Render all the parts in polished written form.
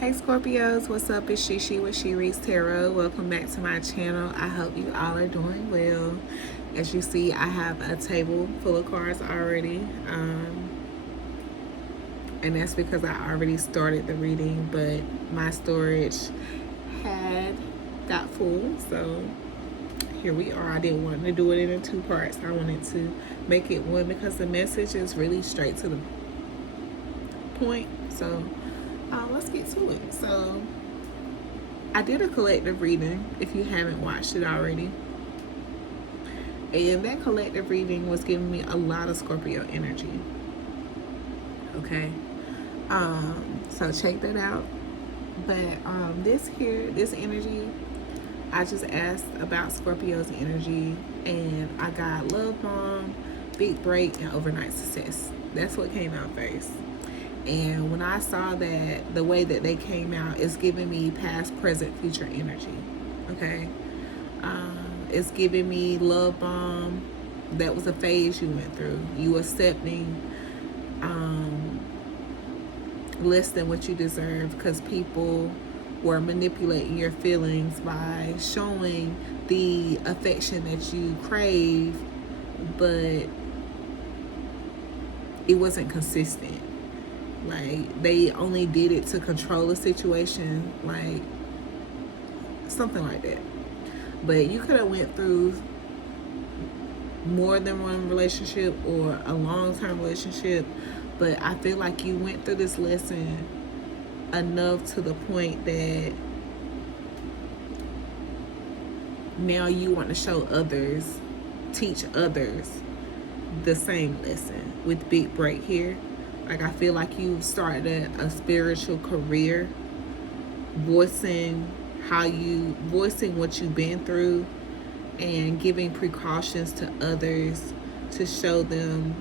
Hey Scorpios, what's up? It's Shishi with She Reads Tarot. Welcome back to my channel. I hope you all are doing well. As you see, I have a table full of cards already. And that's because I already started the reading, but my storage had got full. So here we are. I didn't want to do it in two parts. I wanted to make it one because the message is really straight to the point. So let's get to it. So I did a collective reading if you haven't watched it already, and that collective reading was giving me a lot of Scorpio energy. Okay, so check that out. But this energy, I just asked about Scorpio's energy, and I got love bomb, big break, and overnight success. That's what came out first. And when I saw that, the way that they came out is giving me past, present, future energy. Okay, it's giving me love bomb. That was a phase you went through. You accepting less than what you deserve because people were manipulating your feelings by showing the affection that you crave, but it wasn't consistent. Like, they only did it to control the situation, like something like that. But you could have went through more than one relationship or a long-term relationship, but I feel like you went through this lesson enough to the point that now you want to show others, teach others the same lesson with big break here. Like, I feel like you've started a spiritual career, voicing what you've been through and giving precautions to others to show them,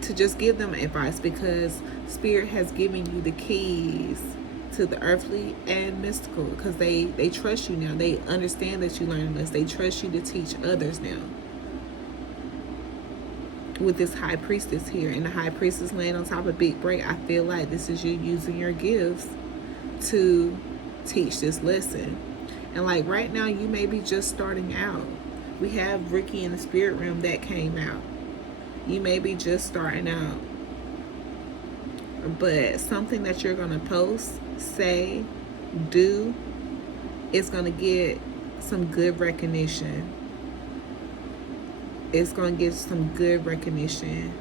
to just give them advice, because Spirit has given you the keys to the earthly and mystical, because they trust you now. They understand that you learned this. They trust you to teach others now. With this high priestess here, and the high priestess laying on top of big break, I feel like this is you using your gifts to teach this lesson. And like right now, you may be just starting out. We have Ricky in the spirit realm that came out. You may be just starting out, but something that you're going to post, say, do, is going to get some good recognition. It's going to get some good recognition.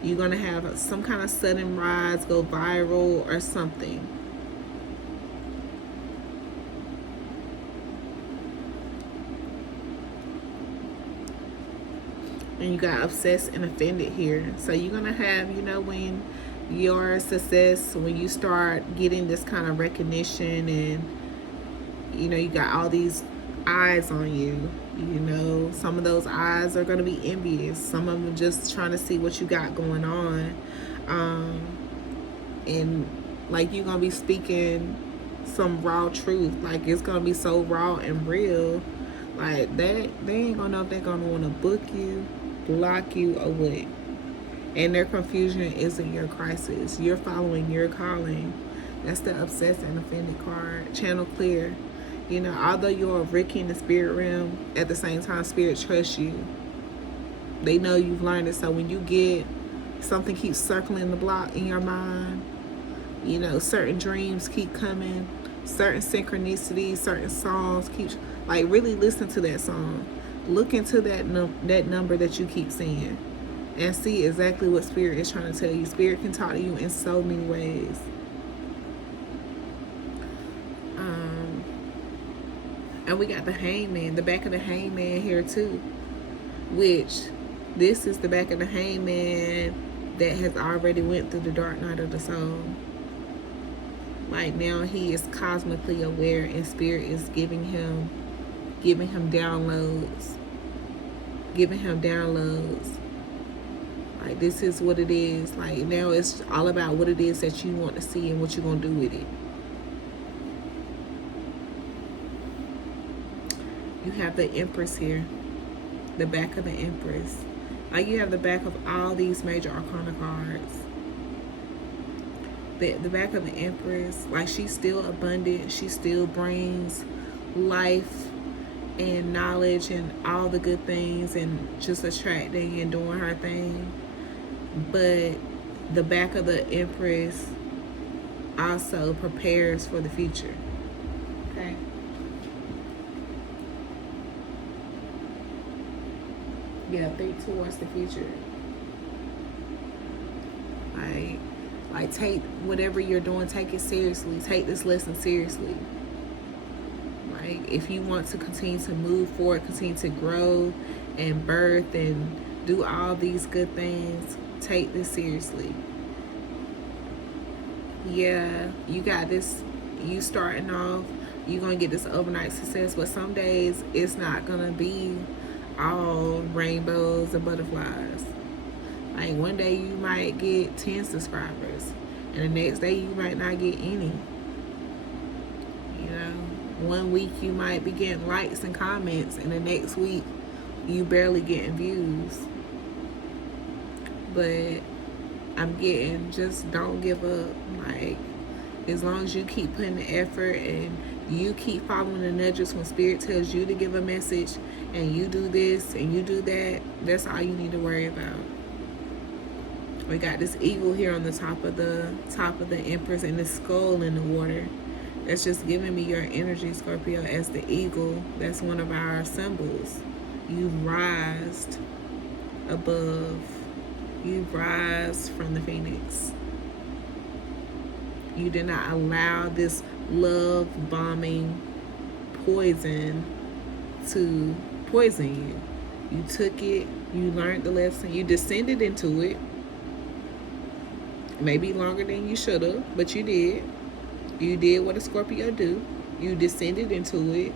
You're going to have some kind of sudden rise, go viral or something. And you got obsessed and offended here. So you're going to have, when your success, when you start getting this kind of recognition, and, you got all these eyes on you. Some of those eyes are going to be envious. Some of them just trying to see what you got going on. And like, you're going to be speaking some raw truth. Like, it's going to be so raw and real. Like, that, they ain't going to know if they're going to want to book you, block you, or what. And their confusion isn't your crisis. You're following your calling. That's the obsessed and offended card. Channel clear. Although you're a Ricky in the spirit realm, at the same time, Spirit trusts you. They know you've learned it. So when you get something keeps circling the block in your mind, certain dreams keep coming, certain synchronicities, certain songs keep, like, really listen to that song. Look into that number that you keep seeing and see exactly what Spirit is trying to tell you. Spirit can talk to you in so many ways. And we got the hangman, the back of the hangman here too, which this is the back of the hangman that has already went through the dark night of the soul. Like, now he is cosmically aware, and Spirit is giving him downloads, Like, this is what it is. Like, now it's all about what it is that you want to see and what you're going to do with it. You have the Empress here, the back of the Empress. Like, you have the back of all these major arcana cards. The back of the Empress, like, she's still abundant. She still brings life and knowledge and all the good things and just attracting and doing her thing. But the back of the Empress also prepares for the future. Okay. Yeah, think towards the future. Like take whatever you're doing, take it seriously. Take this lesson seriously. Like, if you want to continue to move forward, continue to grow and birth and do all these good things, take this seriously. Yeah, you got this. You starting off, you're going to get this overnight success, but some days it's not going to be all rainbows and butterflies. Like, one day you might get 10 subscribers, and the next day you might not get any. You know, one week you might be getting likes and comments, and the next week you barely getting views. But I'm getting, just don't give up. Like, as long as you keep putting the effort and you keep following the nudges when Spirit tells you to give a message, and you do this and you do that, that's all you need to worry about. We got this eagle here on the top of the Empress, and this skull in the water. That's just giving me your energy, Scorpio, as the eagle. That's one of our symbols. You rise above. You rise from the phoenix. You did not allow this love bombing poison to poison you. You took it. You learned the lesson. You descended into it. Maybe longer than you should have, but you did. You did what a Scorpio do. You descended into it,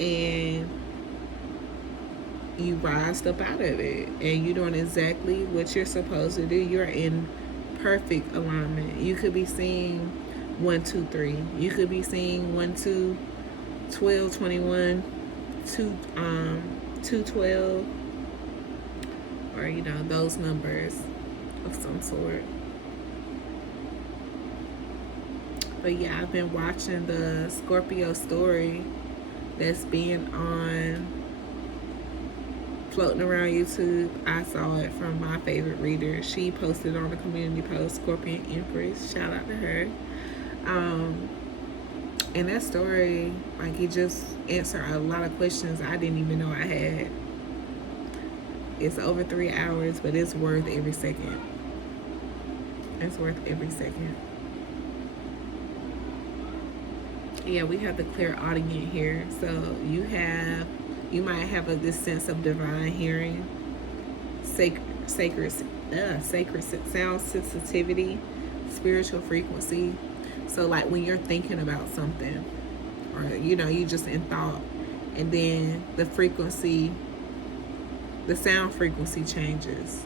and you rised up out of it, and you're doing exactly what you're supposed to do. You're in perfect alignment. You could be seeing 1, 2, 3. You could be seeing 1, 2, 12, 21, 2, 212, or, you know, those numbers of some sort. But yeah, I've been watching the Scorpio story that's being floating around YouTube. I saw it from my favorite reader. She posted on a community post, Scorpion Empress. Shout out to her. And that story, like, it just answered a lot of questions I didn't even know I had. It's over 3 hours, but it's worth every second. It's worth every second. Yeah, we have the clear audience here. So you might have this sense of divine hearing, sacred sound sensitivity, spiritual frequency. So, like, when you're thinking about something, or, you know, you just in thought, and then the sound frequency changes.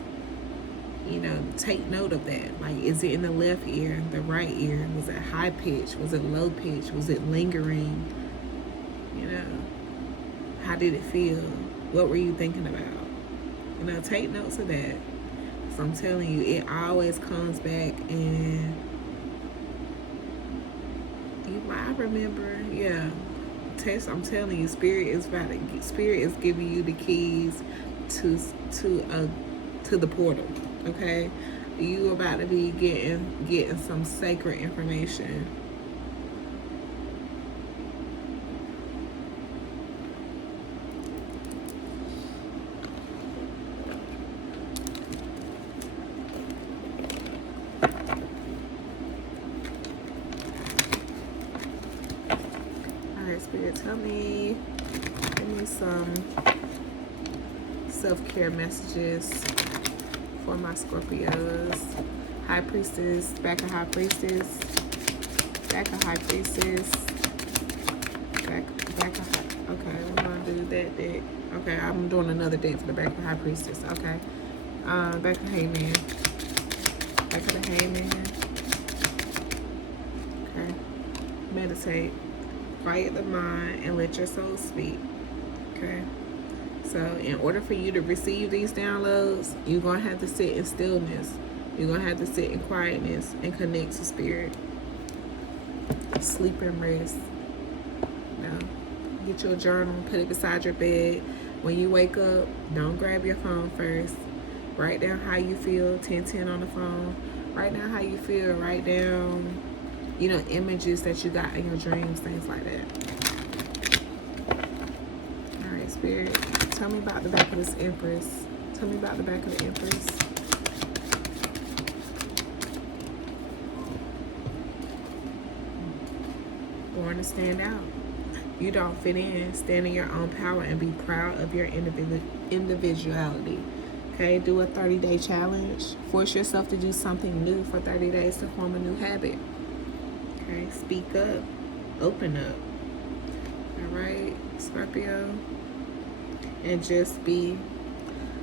You know, take note of that. Like, is it in the left ear, the right ear? Was it high pitch? Was it low pitch? Was it lingering? You know, how did it feel? What were you thinking about? You know, take notes of that. So I'm telling you, it always comes back, and you might remember. Yeah, I'm telling you, Spirit is giving you the keys to the portal. Okay, you about to be getting some sacred information. All right, Spirit, give me some self-care messages for my Scorpios. High Priestess, back of High Priestess, back of High Priestess, back of High. Okay, we're gonna do that deck. Okay, I'm doing another deck for the back of High Priestess. Okay, back of Hangman, back of the Hangman. Okay, meditate, quiet the mind, and let your soul speak. Okay. So in order for you to receive these downloads, you're going to have to sit in stillness. You're going to have to sit in quietness and connect to spirit. Sleep and rest. Now, get your journal, put it beside your bed. When you wake up, don't grab your phone first. Write down how you feel, 10-10 on the phone. Write down how you feel. Write down, images that you got in your dreams, things like that. All right, Spirit, tell me about the back of this Empress. Tell me about the back of the Empress. Born to stand out. You don't fit in. Stand in your own power and be proud of your individuality. Okay, do a 30-day challenge. Force yourself to do something new for 30 days to form a new habit. Okay, speak up. Open up. All right, Scorpio. And just be.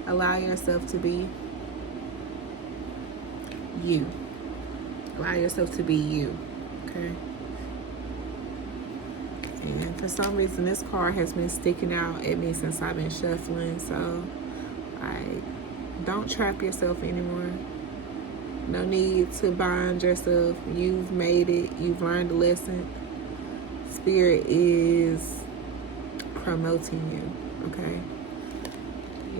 Allow yourself to be you. Allow yourself to be you. Okay? And for some reason, this card has been sticking out at me since I've been shuffling. So, don't trap yourself anymore. No need to bind yourself. You've made it. You've learned a lesson. Spirit is promoting you, okay?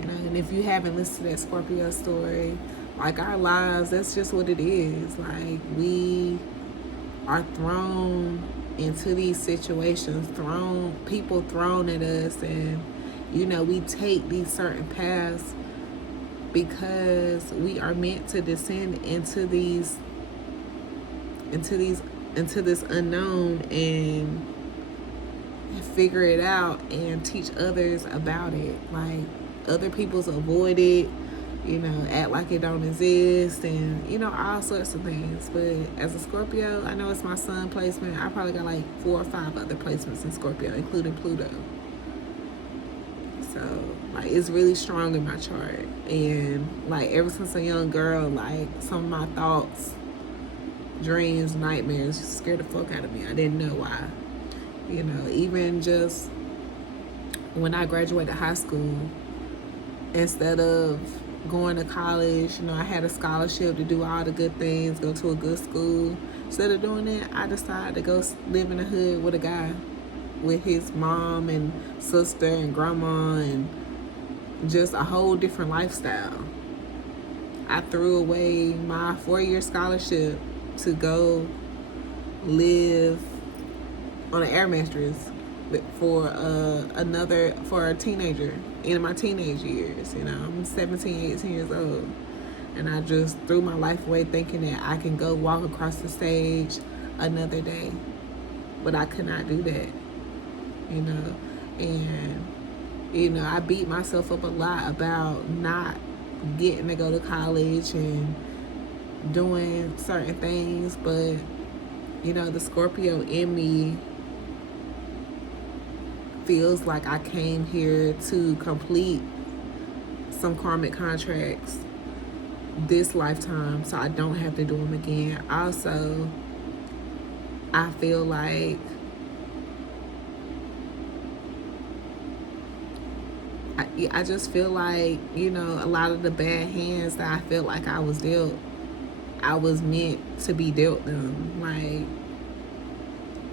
And if you haven't listened to that Scorpio story, like our lives, that's just what it is. Like, we are thrown into these situations, people thrown at us, and we take these certain paths because we are meant to descend into this unknown and figure it out and teach others about it. Like, other people's avoid it, act like it don't exist, and all sorts of things. But as a Scorpio, I know it's my sun placement. I probably got like 4 or 5 other placements in Scorpio, including Pluto. So, like, it's really strong in my chart. And like, ever since a young girl, like, some of my thoughts, dreams, nightmares scared the fuck out of me. I didn't know why. Even just when I graduated high school, instead of going to college, I had a scholarship to do all the good things, go to a good school. Instead of doing that, I decided to go live in the hood with a guy, with his mom and sister and grandma, and just a whole different lifestyle. I threw away my 4-year scholarship to go live on an air mattress for a teenager in my teenage years. I'm 17, 18 years old, and I just threw my life away thinking that I can go walk across the stage another day, but I could not do that. And I beat myself up a lot about not getting to go to college and doing certain things, but the Scorpio in me feels like I came here to complete some karmic contracts this lifetime, so I don't have to do them again. Also, I feel like I just feel like, a lot of the bad hands that I feel like I was dealt, I was meant to be dealt them. Like,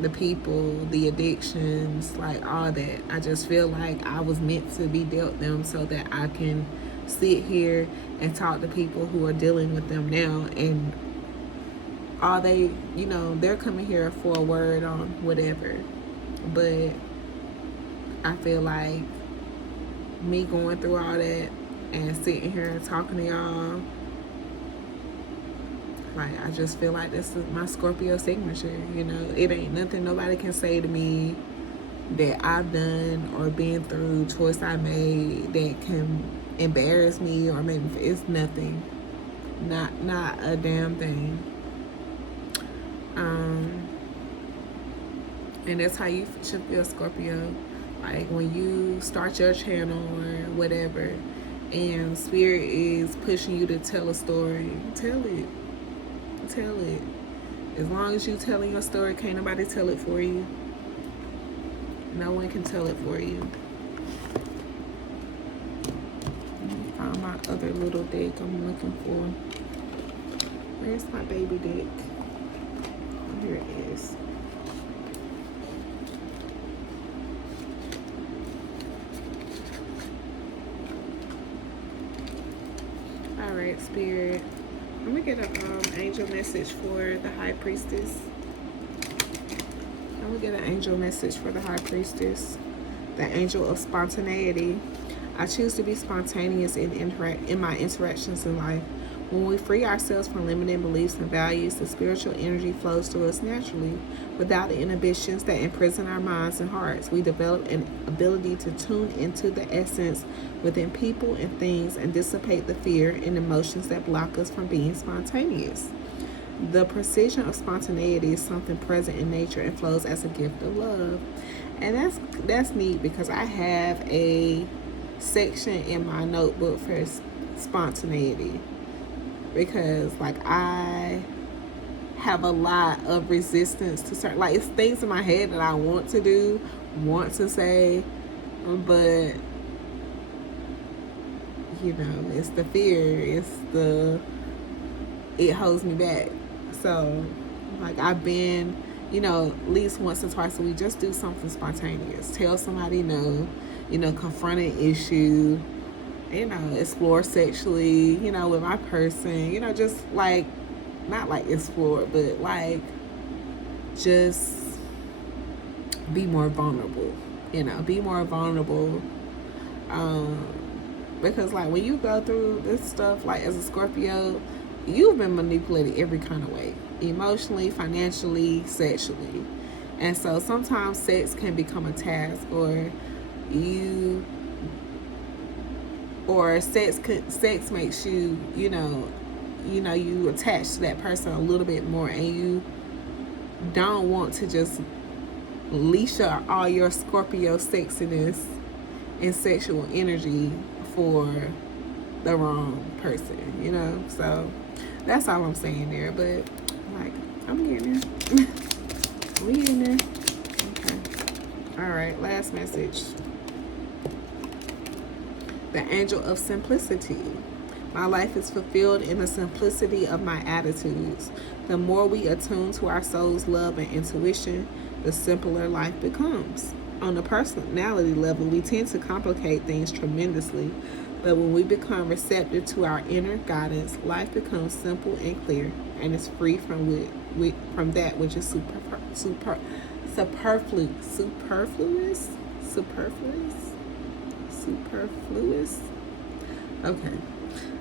the people, the addictions, like all that. I just feel like I was meant to be dealt them so that I can sit here and talk to people who are dealing with them now. And all they're coming here for a word on whatever. But I feel like me going through all that and sitting here and talking to y'all, like, I just feel like this is my Scorpio signature. It ain't nothing nobody can say to me that I've done or been through, choice I made, that can embarrass me, or maybe it's nothing. Not a damn thing. And that's how you should feel, Scorpio. Like, when you start your channel or whatever, and Spirit is pushing you to tell a story, tell it. Tell it. As long as you telling your story, can't nobody tell it for you. No one can tell it for you. Let me find my other little deck I'm looking for. Where's my baby dick? Oh, here it is. All right, Spirit. I'm gonna get an angel message for the High Priestess. I'm gonna get an angel message for the High Priestess. The angel of spontaneity. I choose to be spontaneous in my interactions in life. When we free ourselves from limiting beliefs and values, the spiritual energy flows through us naturally. Without the inhibitions that imprison our minds and hearts, we develop an ability to tune into the essence within people and things and dissipate the fear and emotions that block us from being spontaneous. The precision of spontaneity is something present in nature and flows as a gift of love. And that's neat because I have a section in my notebook for spontaneity, because like I have a lot of resistance to certain, like, it's things in my head that I want to do, want to say, but you know, it's the fear, it holds me back. So like I've been, you know, at least once or twice a week, just do something spontaneous, tell somebody no, you know, confront an issue, you know, explore sexually, you know, with my person, you know, just like, not like explore, but like just be more vulnerable, you know, be more vulnerable. Because like when you go through this stuff, like as a Scorpio, you've been manipulated every kind of way, emotionally, financially, sexually. And so sometimes sex can become a task, or sex makes you, you know, you attach to that person a little bit more, and you don't want to just leash up all your Scorpio sexiness and sexual energy for the wrong person, you know. So that's all I'm saying there. But like, I'm getting there. We getting there. Okay. All right. Last message. The angel of simplicity. My life is fulfilled in the simplicity of my attitudes. The more we attune to our soul's love and intuition, the simpler life becomes. On the personality level, we tend to complicate things tremendously, but when we become receptive to our inner guidance, life becomes simple and clear, and is free from that which is superfluous. Okay.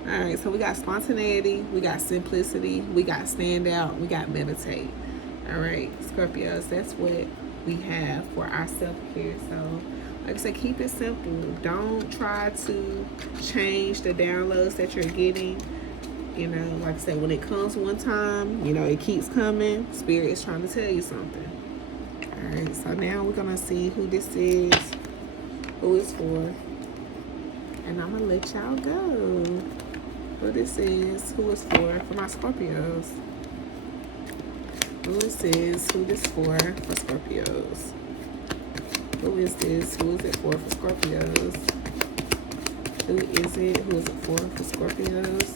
All right, so we got spontaneity, we got simplicity, we got stand out, we got meditate. All right, Scorpios, that's what we have for our self-care. So like I said, keep it simple. Don't try to change the downloads that you're getting. You know, like I said, when it comes one time, you know, it keeps coming. Spirit is trying to tell you something. All right, so now we're gonna see who this is, who it's for, and I'm gonna let y'all go. Who this is, who it's for my Scorpios. Who this is, who this for Scorpios. Who is this, who is it for Scorpios. Who is it for Scorpios.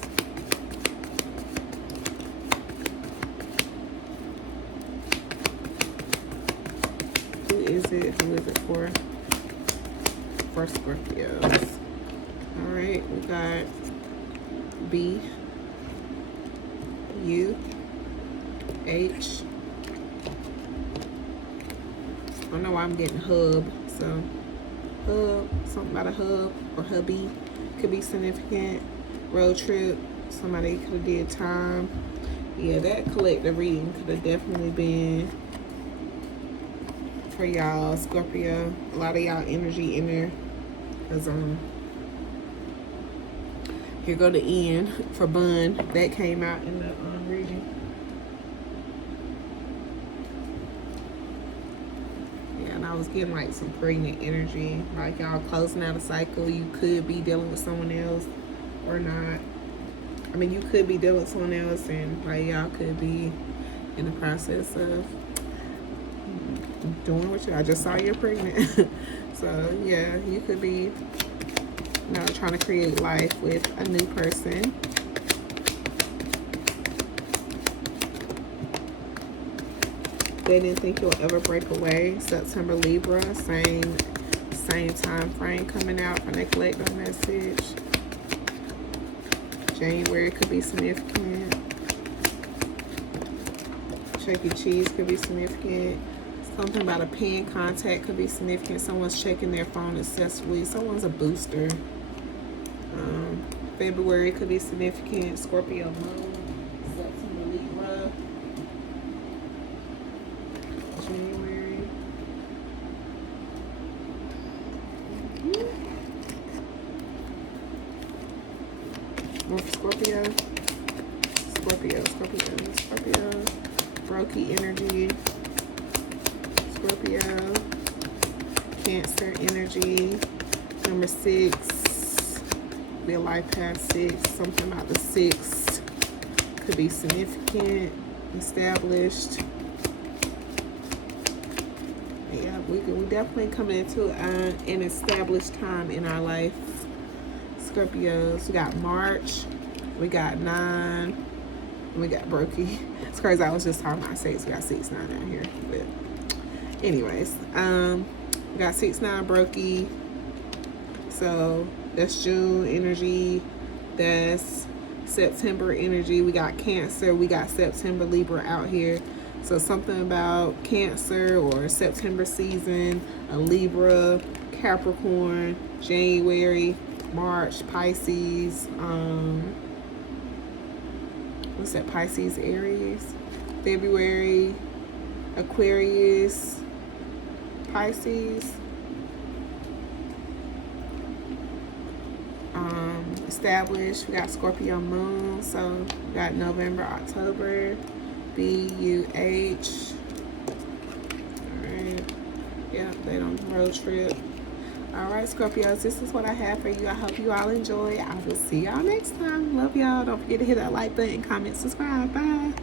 Who is it for Scorpios. All right, we got B, U, H. I don't know why I'm getting hub. So hub, something about a hub or hubby could be significant. Road trip, somebody could have did time. Yeah, that collective reading could have definitely been for y'all, Scorpio. A lot of y'all energy in there. Cause here go the end for Bun. That came out in the reading. Yeah, and I was getting like some pregnant energy. Like y'all closing out a cycle. You could be dealing with someone else or not. I mean, you could be dealing with someone else, and like y'all could be in the process of doing what I just saw you're pregnant. So yeah, you could be, you know, trying to create life with a new person. They didn't think you'll ever break away. September, Libra, same time frame coming out for their collective message. January could be significant. Chuck E. Cheese could be significant. Something about a pen contact could be significant. Someone's checking their phone excessively. Someone's a booster. February could be significant. Scorpio moon. September, Libra. January. More for Scorpio. Scorpio. Brokey energy. Scorpio. Cancer energy. Number 6. Be a life past 6. Something about the 6 could be significant. Established. Yeah, we definitely coming into an established time in our life. Scorpios. We got March. We got 9. We got Brokey. It's crazy. I was just talking about 6. We got 6, 9 down here. But anyways, we got 6, 9 Brokey. So that's June energy. That's September energy. We got Cancer. We got September, Libra out here. So something about Cancer or September season, a Libra, Capricorn, January, March, Pisces. What's that? Pisces, Aries. February, Aquarius, Pisces. Established. We got Scorpio moon. So we got November, October. BUH. Alright. Yeah, they on the road trip. Alright, Scorpios, this is what I have for you. I hope you all enjoy. I will see y'all next time. Love y'all. Don't forget to hit that like button, comment, subscribe. Bye.